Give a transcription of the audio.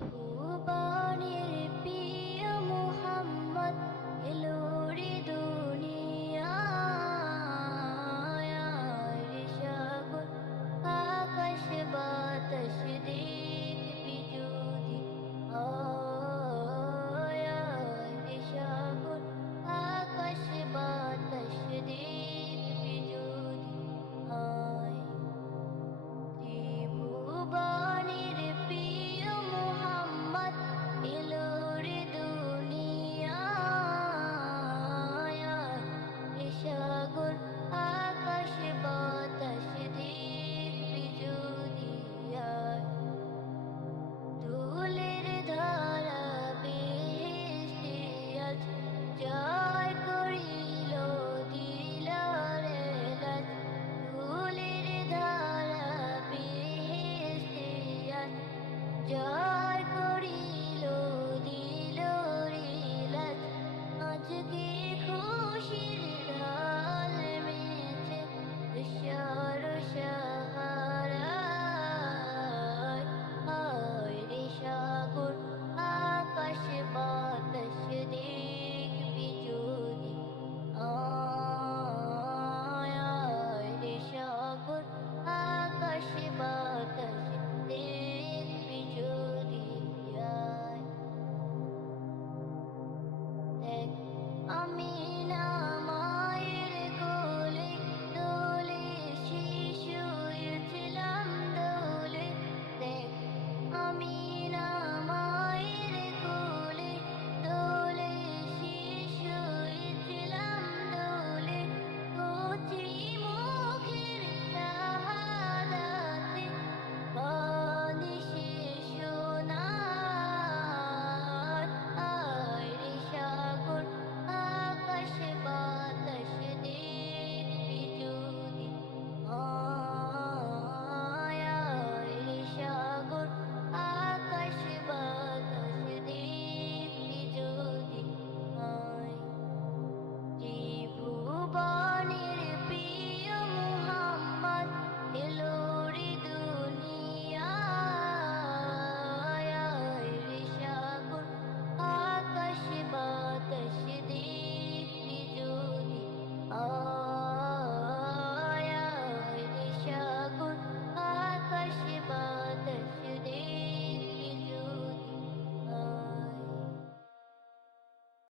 ভুবনের প্রিয় মুহাম্মদ এলো রে দুনিয়ায়। রে সাগর আকাশ বাতাস দেখবি যদি, আয় রে সাগর আকাশ বাতাস দেখবি যদি, আয়। ত্রিভুবনের প্রিয় মুহাম্মদ এলো রে দুনিয়ায়। রে সাগর আকাশ বাতাস দেখবি যদি, আয়। ধুলের ধারা বেহেশতে আজ জয় করিল দিলারে লাজ। ধুলের ধারা বেহেশতে আজ জয়